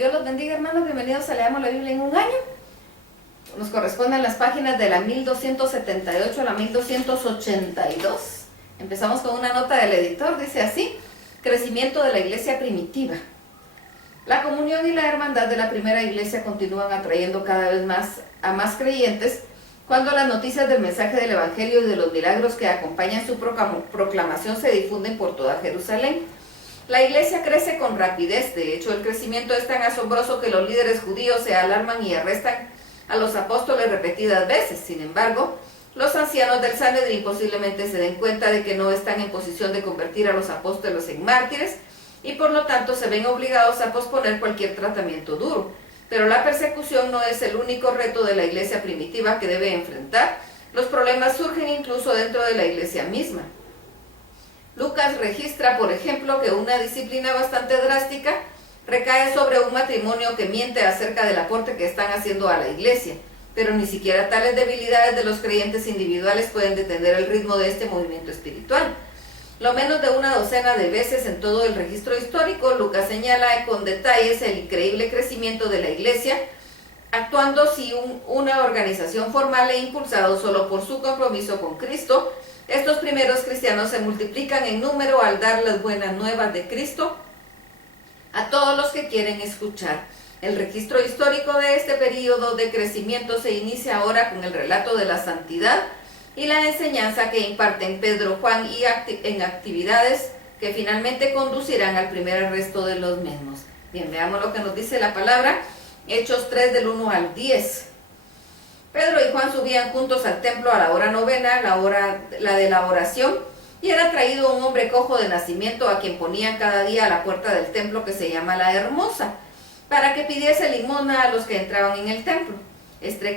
Dios los bendiga, hermanos. Bienvenidos a Leamos la Biblia en un año. Nos corresponden las páginas de la 1278 a la 1282. Empezamos con una nota del editor. Dice así: crecimiento de la iglesia primitiva. La comunión y la hermandad de la primera iglesia continúan atrayendo cada vez más a más creyentes cuando las noticias del mensaje del evangelio y de los milagros que acompañan su proclamación se difunden por toda Jerusalén. La iglesia crece con rapidez. De hecho, el crecimiento es tan asombroso que los líderes judíos se alarman y arrestan a los apóstoles repetidas veces. Sin embargo, los ancianos del Sanedrín posiblemente se den cuenta de que no están en posición de convertir a los apóstoles en mártires y por lo tanto se ven obligados a posponer cualquier tratamiento duro. Pero la persecución no es el único reto de la iglesia primitiva que debe enfrentar. Los problemas surgen incluso dentro de la iglesia misma. Lucas registra, por ejemplo, que una disciplina bastante drástica recae sobre un matrimonio que miente acerca del aporte que están haciendo a la iglesia, pero ni siquiera tales debilidades de los creyentes individuales pueden detener el ritmo de este movimiento espiritual. Lo menos de una docena de veces en todo el registro histórico, Lucas señala con detalles el increíble crecimiento de la iglesia, actuando sin una organización formal e impulsado solo por su compromiso con Cristo. Estos primeros cristianos se multiplican en número al dar las buenas nuevas de Cristo a todos los que quieren escuchar. El registro histórico de este periodo de crecimiento se inicia ahora con el relato de la santidad y la enseñanza que imparten Pedro, Juan y en actividades que finalmente conducirán al primer arresto de los mismos. Bien, veamos lo que nos dice la palabra. Hechos 3 del 1 al 10. Pedro y Juan subían juntos al templo a la hora novena, la de la oración, y era traído un hombre cojo de nacimiento a quien ponían cada día a la puerta del templo que se llama la Hermosa, para que pidiese limosna a los que entraban en el templo.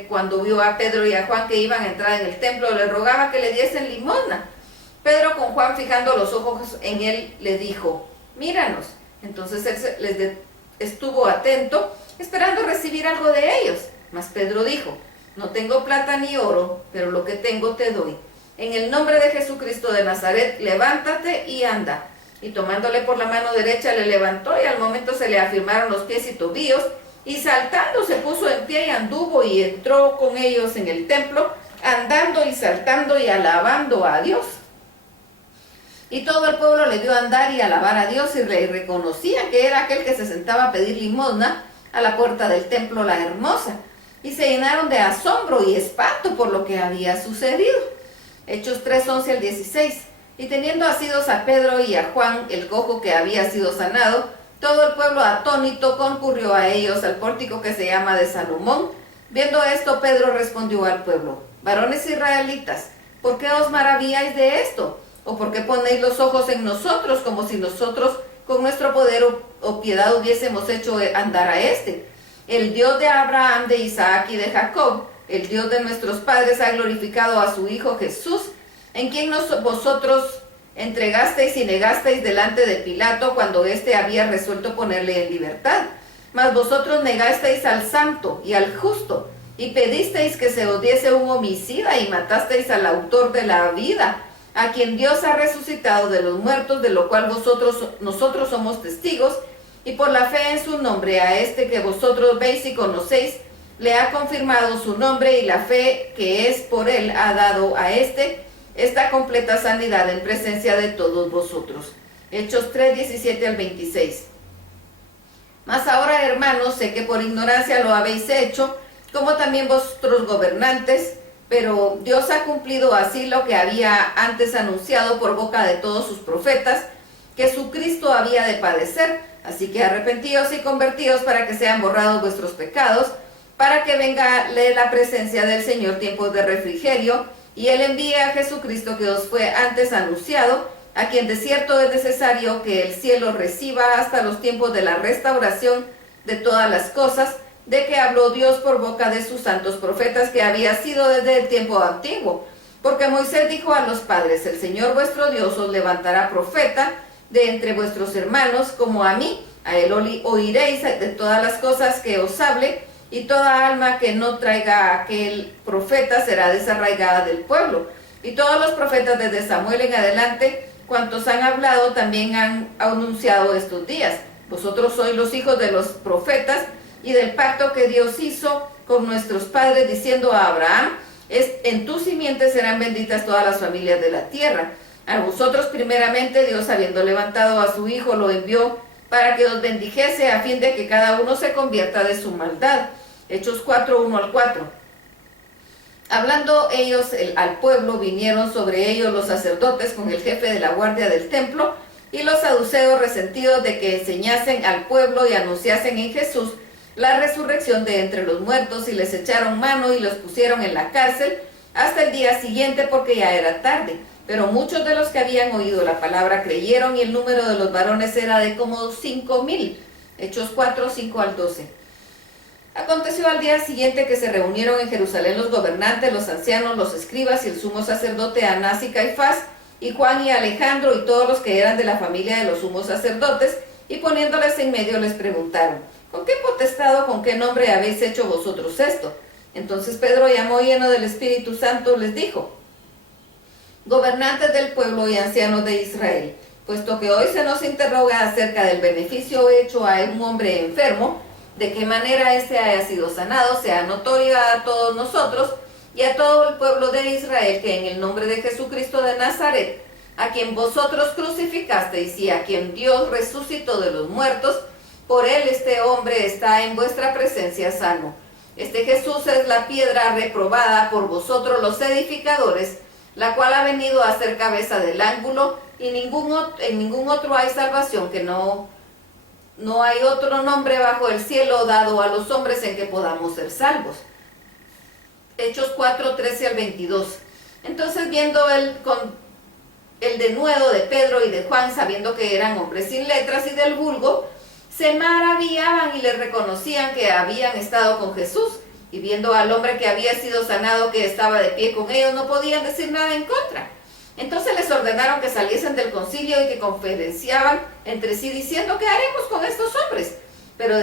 Cuando vio a Pedro y a Juan que iban a entrar en el templo, le rogaba que le diesen limosna. Pedro, con Juan fijando los ojos en él, le dijo: míranos. Entonces él estuvo atento, esperando recibir algo de ellos. Mas Pedro dijo: no tengo plata ni oro, pero lo que tengo te doy. En el nombre de Jesucristo de Nazaret, levántate y anda. Y tomándole por la mano derecha le levantó, y al momento se le afirmaron los pies y tobillos, y saltando se puso en pie y anduvo y entró con ellos en el templo, andando y saltando y alabando a Dios. Y todo el pueblo le vio andar y alabar a Dios, y reconocían que era aquel que se sentaba a pedir limosna a la puerta del templo, la Hermosa, y se llenaron de asombro y espanto por lo que había sucedido. Hechos 3, 11 al 16. Y teniendo asidos a Pedro y a Juan, el cojo que había sido sanado, todo el pueblo atónito concurrió a ellos al pórtico que se llama de Salomón. Viendo esto, Pedro respondió al pueblo: varones israelitas, ¿por qué os maravilláis de esto? ¿O por qué ponéis los ojos en nosotros, como si nosotros con nuestro poder o piedad hubiésemos hecho andar a este? El Dios de Abraham, de Isaac y de Jacob, el Dios de nuestros padres, ha glorificado a su Hijo Jesús, en quien vosotros entregasteis y negasteis delante de Pilato cuando éste había resuelto ponerle en libertad. Mas vosotros negasteis al santo y al justo, y pedisteis que se os diese un homicida, y matasteis al autor de la vida, a quien Dios ha resucitado de los muertos, de lo cual nosotros somos testigos, y por la fe en su nombre, a este que vosotros veis y conocéis, le ha confirmado su nombre, y la fe que es por él ha dado a esta completa sanidad en presencia de todos vosotros. Hechos 3, 17 al 26. Mas ahora, hermanos, sé que por ignorancia lo habéis hecho, como también vuestros gobernantes, pero Dios ha cumplido así lo que había antes anunciado por boca de todos sus profetas, que su Cristo había de padecer. Así que arrepentíos y convertíos para que sean borrados vuestros pecados, para que venga la presencia del Señor tiempos de refrigerio, y Él envíe a Jesucristo que os fue antes anunciado, a quien de cierto es necesario que el cielo reciba hasta los tiempos de la restauración de todas las cosas, de que habló Dios por boca de sus santos profetas, que había sido desde el tiempo antiguo. Porque Moisés dijo a los padres: el Señor vuestro Dios os levantará profeta de entre vuestros hermanos, como a mí. A él oiréis de todas las cosas que os hable, y toda alma que no traiga a aquel profeta será desarraigada del pueblo. Y todos los profetas desde Samuel en adelante, cuantos han hablado, también han anunciado estos días. Vosotros sois los hijos de los profetas y del pacto que Dios hizo con nuestros padres, diciendo a Abraham, en tu simiente serán benditas todas las familias de la tierra. A vosotros primeramente Dios, habiendo levantado a su Hijo, lo envió para que os bendijese, a fin de que cada uno se convierta de su maldad. Hechos 4, 1 al 4. Hablando ellos al pueblo, vinieron sobre ellos los sacerdotes con el jefe de la guardia del templo y los saduceos, resentidos de que enseñasen al pueblo y anunciasen en Jesús la resurrección de entre los muertos, y les echaron mano y los pusieron en la cárcel hasta el día siguiente, porque ya era tarde. Pero muchos de los que habían oído la palabra creyeron, y el número de los varones era de como 5,000. Hechos 4, 5 al 12. Aconteció al día siguiente que se reunieron en Jerusalén los gobernantes, los ancianos, los escribas y el sumo sacerdote Anás y Caifás, y Juan y Alejandro y todos los que eran de la familia de los sumos sacerdotes, y poniéndoles en medio les preguntaron, ¿con qué potestad o con qué nombre habéis hecho vosotros esto? Entonces Pedro, llamó lleno del Espíritu Santo, les dijo, gobernantes del pueblo y ancianos de Israel, puesto que hoy se nos interroga acerca del beneficio hecho a un hombre enfermo, de qué manera éste haya sido sanado, sea notorio a todos nosotros y a todo el pueblo de Israel, que en el nombre de Jesucristo de Nazaret, a quien vosotros crucificasteis y a quien Dios resucitó de los muertos, por él este hombre está en vuestra presencia sano. Este Jesús es la piedra reprobada por vosotros los edificadores, la cual ha venido a ser cabeza del ángulo, y en ningún otro hay salvación, que no hay otro nombre bajo el cielo dado a los hombres en que podamos ser salvos. Hechos 4, 13 al 22. Entonces, viendo él con el denuedo de Pedro y de Juan, sabiendo que eran hombres sin letras y del vulgo, se maravillaban y le reconocían que habían estado con Jesús. Y viendo al hombre que había sido sanado, que estaba de pie con ellos, no podían decir nada en contra. Entonces les ordenaron que saliesen del concilio y que conferenciaban entre sí, diciendo, ¿qué haremos con estos hombres? Pero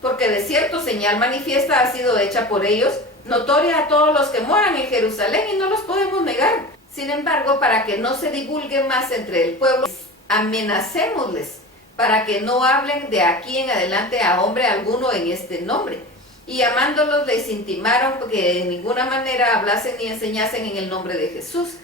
porque de cierto señal manifiesta ha sido hecha por ellos, notoria a todos los que moran en Jerusalén, y no los podemos negar. Sin embargo, para que no se divulgue más entre el pueblo, amenacémosles, para que no hablen de aquí en adelante a hombre alguno en este nombre. Y llamándolos les intimaron que de ninguna manera hablasen ni enseñasen en el nombre de Jesús.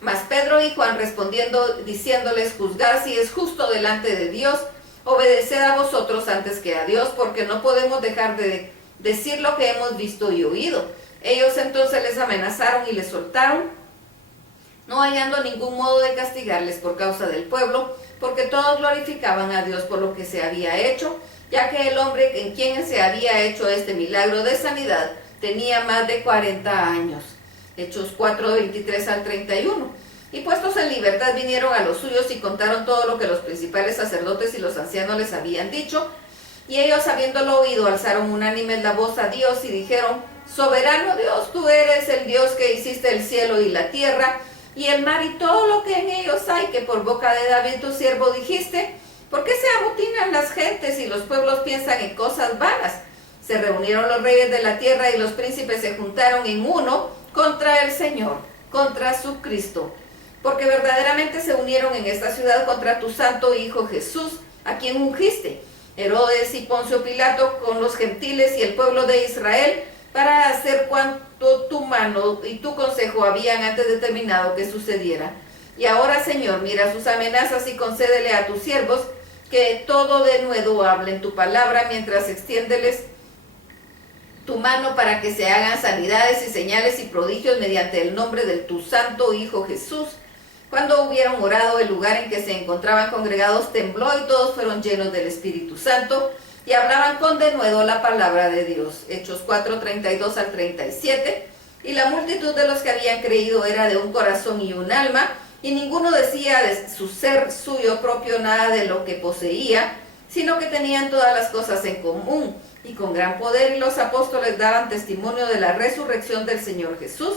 Mas Pedro y Juan respondiendo, diciéndoles, juzgad si es justo delante de Dios, obedeced a vosotros antes que a Dios, porque no podemos dejar de decir lo que hemos visto y oído. Ellos entonces les amenazaron y les soltaron, no hallando ningún modo de castigarles por causa del pueblo, porque todos glorificaban a Dios por lo que se había hecho, ya que el hombre en quien se había hecho este milagro de sanidad tenía más de 40 años. Hechos 4, 23 al 31. Y puestos en libertad vinieron a los suyos y contaron todo lo que los principales sacerdotes y los ancianos les habían dicho. Y ellos, habiéndolo oído, alzaron unánimes la voz a Dios y dijeron, soberano Dios, tú eres el Dios que hiciste el cielo y la tierra, y el mar y todo lo que en ellos hay, que por boca de David tu siervo dijiste, ¿por qué se amotinan las gentes y los pueblos piensan en cosas vanas? Se reunieron los reyes de la tierra y los príncipes se juntaron en uno contra el Señor, contra su Cristo, porque verdaderamente se unieron en esta ciudad contra tu santo Hijo Jesús, a quien ungiste, Herodes y Poncio Pilato con los gentiles y el pueblo de Israel, para hacer cuanto tu mano y tu consejo habían antes determinado que sucediera. Y ahora, Señor, mira sus amenazas y concédele a tus siervos que todo de nuevo hablen tu palabra, mientras extiéndeles tu mano para que se hagan sanidades y señales y prodigios mediante el nombre de tu santo Hijo Jesús. Cuando hubieron orado, el lugar en que se encontraban congregados tembló y todos fueron llenos del Espíritu Santo y hablaban con denuedo la palabra de Dios. Hechos 4, 32 al 37. Y la multitud de los que habían creído era de un corazón y un alma, y ninguno decía de su ser suyo propio nada de lo que poseía, sino que tenían todas las cosas en común. Y con gran poder los apóstoles daban testimonio de la resurrección del Señor Jesús,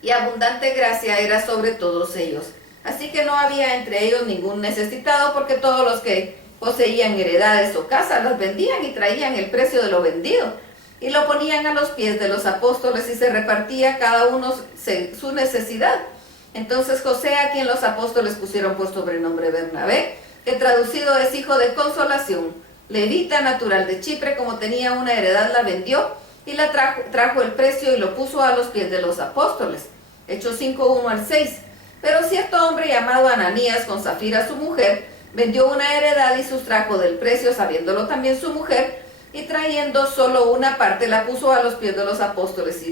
y abundante gracia era sobre todos ellos. Así que no había entre ellos ningún necesitado, porque todos los que poseían heredades o casas las vendían y traían el precio de lo vendido, y lo ponían a los pies de los apóstoles, y se repartía cada uno su necesidad. Entonces José, a quien los apóstoles pusieron por sobrenombre Bernabé, que traducido es hijo de consolación, levita natural de Chipre, como tenía una heredad la vendió y la trajo el precio y lo puso a los pies de los apóstoles. Hechos 5, 1-6. Pero cierto hombre llamado Ananías, con Zafira su mujer, vendió una heredad y sustrajo del precio, sabiéndolo también su mujer, y trayendo solo una parte la puso a los pies de los apóstoles y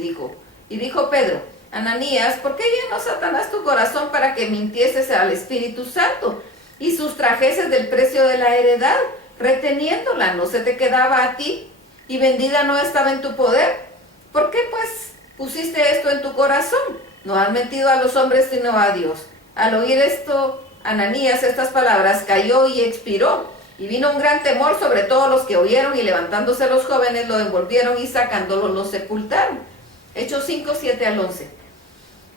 dijo Pedro: Ananías, ¿por qué llenó Satanás tu corazón para que mintieses al Espíritu Santo y sustrajeses del precio de la heredad, reteniéndola? ¿No se te quedaba a ti y vendida no estaba en tu poder? ¿Por qué pues pusiste esto en tu corazón? No has mentido a los hombres sino a Dios. Al oír esto, Ananías, estas palabras, cayó y expiró. Y vino un gran temor sobre todos los que oyeron, y levantándose los jóvenes lo envolvieron y sacándolo lo sepultaron. Hechos 5, 7-11.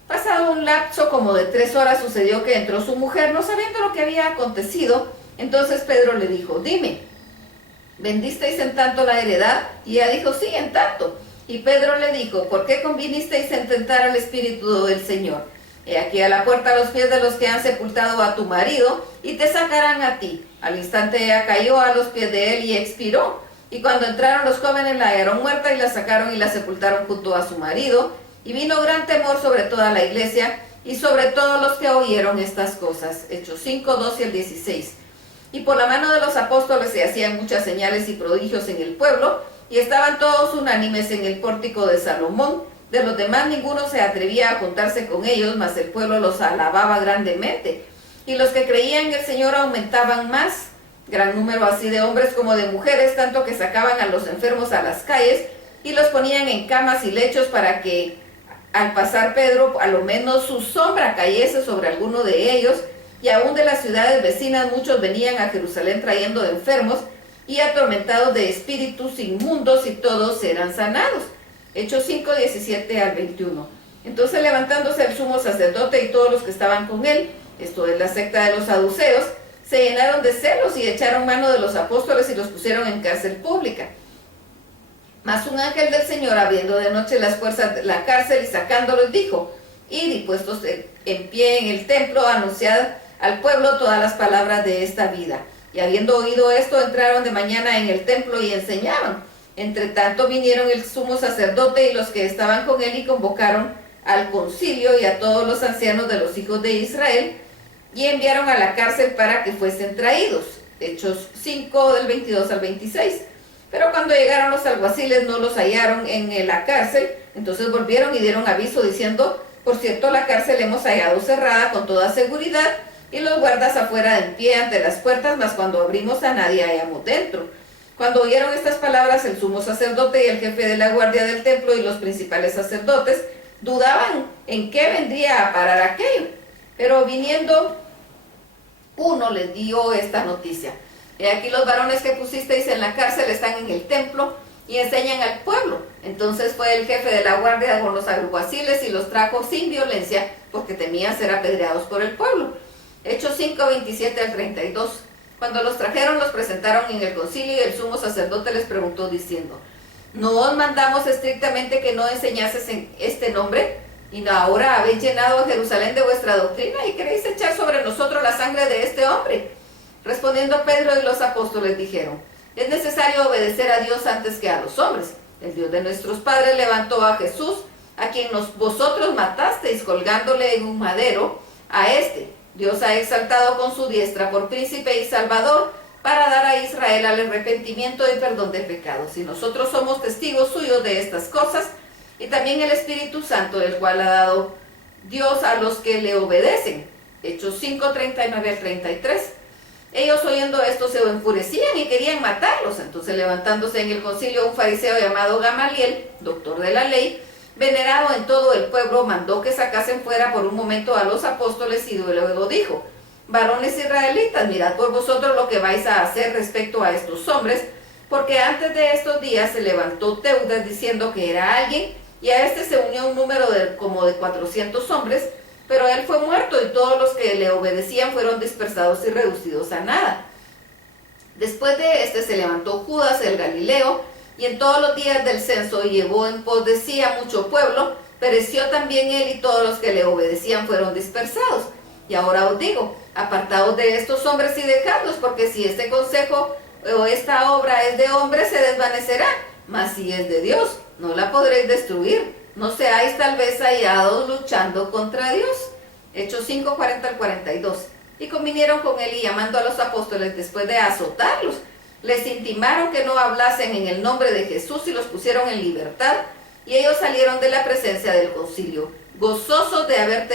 Pasado un lapso como de 3 horas, sucedió que entró su mujer, no sabiendo lo que había acontecido. Entonces Pedro le dijo: dime, ¿vendisteis en tanto la heredad? Y ella dijo: sí, en tanto. Y Pedro le dijo: ¿por qué convinisteis en tentar al Espíritu del Señor? He aquí a la puerta a los pies de los que han sepultado a tu marido, y te sacarán a ti. Al instante ella cayó a los pies de él y expiró. Y cuando entraron los jóvenes la hallaron muerta y la sacaron y la sepultaron junto a su marido. Y vino gran temor sobre toda la iglesia y sobre todos los que oyeron estas cosas. Hechos 5, 12-16. Y por la mano de los apóstoles se hacían muchas señales y prodigios en el pueblo, y estaban todos unánimes en el pórtico de Salomón. De los demás ninguno se atrevía a juntarse con ellos, mas el pueblo los alababa grandemente. Y los que creían en el Señor aumentaban más, gran número así de hombres como de mujeres, tanto que sacaban a los enfermos a las calles y los ponían en camas y lechos, para que al pasar Pedro a lo menos su sombra cayese sobre alguno de ellos. Y aún de las ciudades vecinas muchos venían a Jerusalén trayendo enfermos y atormentados de espíritus inmundos, y todos eran sanados. Hechos 5, 17-21. Entonces, levantándose el sumo sacerdote y todos los que estaban con él, esto es la secta de los saduceos, se llenaron de celos y echaron mano de los apóstoles y los pusieron en cárcel pública. Mas un ángel del Señor, abriendo de noche las puertas de la cárcel y sacándolos, dijo: id, y puestos en pie en el templo, anunciad al pueblo todas las palabras de esta vida. Y habiendo oído esto, entraron de mañana en el templo y enseñaban. Entre tanto vinieron el sumo sacerdote y los que estaban con él, y convocaron al concilio y a todos los ancianos de los hijos de Israel, y enviaron a la cárcel para que fuesen traídos. Hechos 5, del 22-26. Pero cuando llegaron los alguaciles no los hallaron en la cárcel. Entonces volvieron y dieron aviso diciendo: por cierto, la cárcel hemos hallado cerrada con toda seguridad, y los guardas afuera en pie ante las puertas, mas cuando abrimos a nadie hallamos dentro. Cuando oyeron estas palabras, el sumo sacerdote y el jefe de la guardia del templo y los principales sacerdotes dudaban en qué vendría a parar aquello. Pero viniendo uno les dio esta noticia: he aquí los varones que pusisteis en la cárcel están en el templo y enseñan al pueblo. Entonces fue el jefe de la guardia con los alguaciles y los trajo sin violencia, porque temían ser apedreados por el pueblo. Hechos 5, 27-32. Cuando los trajeron, los presentaron en el concilio, y el sumo sacerdote les preguntó diciendo: ¿no os mandamos estrictamente que no enseñases en este nombre? Y ahora habéis llenado a Jerusalén de vuestra doctrina, y queréis echar sobre nosotros la sangre de este hombre. Respondiendo Pedro y los apóstoles dijeron: es necesario obedecer a Dios antes que a los hombres. El Dios de nuestros padres levantó a Jesús, a quien vosotros matasteis colgándole en un madero. A este Dios ha exaltado con su diestra por príncipe y salvador, para dar a Israel al arrepentimiento y perdón de pecados. Y nosotros somos testigos suyos de estas cosas, y también el Espíritu Santo, el cual ha dado Dios a los que le obedecen. Hechos 5, 39-33. Ellos, oyendo esto, se enfurecían y querían matarlos. Entonces, levantándose en el concilio un fariseo llamado Gamaliel, doctor de la ley, venerado en todo el pueblo, mandó que sacasen fuera por un momento a los apóstoles, y luego dijo: varones israelitas, mirad por vosotros lo que vais a hacer respecto a estos hombres, porque antes de estos días se levantó Teudas diciendo que era alguien, y a este se unió un número como de 400 hombres, pero él fue muerto, y todos los que le obedecían fueron dispersados y reducidos a nada. Después de este se levantó Judas el Galileo, y en todos los días del censo llevó en pos de sí a mucho pueblo. Pereció también él, y todos los que le obedecían fueron dispersados. Y ahora os digo, apartaos de estos hombres y dejadlos, porque si este consejo o esta obra es de hombres, se desvanecerá, mas si es de Dios, no la podréis destruir. No seáis tal vez hallados luchando contra Dios. Hechos 5, 40 al 42. Y convinieron con él, y llamando a los apóstoles después de azotarlos, les intimaron que no hablasen en el nombre de Jesús, y los pusieron en libertad. Y ellos salieron de la presencia del concilio, gozosos de haber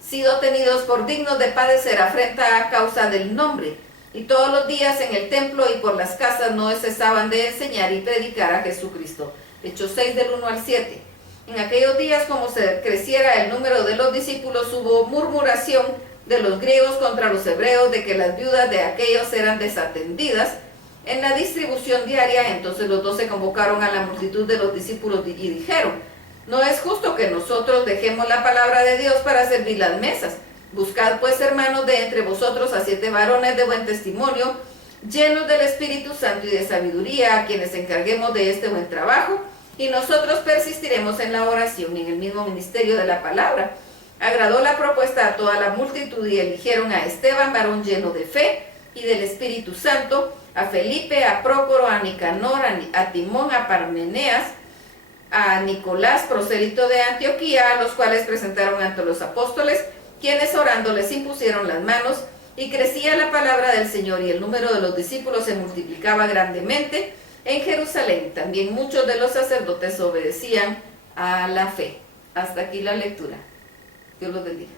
sido tenidos por dignos de padecer afrenta a causa del nombre. Y todos los días en el templo y por las casas no cesaban de enseñar y predicar a Jesucristo. Hechos 6 del 1 al 7. En aquellos días, como se creciera el número de los discípulos, hubo murmuración de los griegos contra los hebreos de que las viudas de aquellos eran desatendidas en la distribución diaria. Entonces los 12 convocaron a la multitud de los discípulos y dijeron: no es justo que nosotros dejemos la palabra de Dios para servir las mesas. Buscad pues, hermanos, de entre vosotros a 7 varones de buen testimonio, llenos del Espíritu Santo y de sabiduría, a quienes encarguemos de este buen trabajo, y nosotros persistiremos en la oración y en el mismo ministerio de la palabra. Agradó la propuesta a toda la multitud, y eligieron a Esteban, varón lleno de fe y del Espíritu Santo, a Felipe, a Prócoro, a Nicanor, a Timón, a Parmeneas, a Nicolás, prosélito de Antioquía, a los cuales presentaron ante los apóstoles, quienes orando les impusieron las manos, y crecía la palabra del Señor, y el número de los discípulos se multiplicaba grandemente en Jerusalén. También muchos de los sacerdotes obedecían a la fe. Hasta aquí la lectura. Dios los bendiga.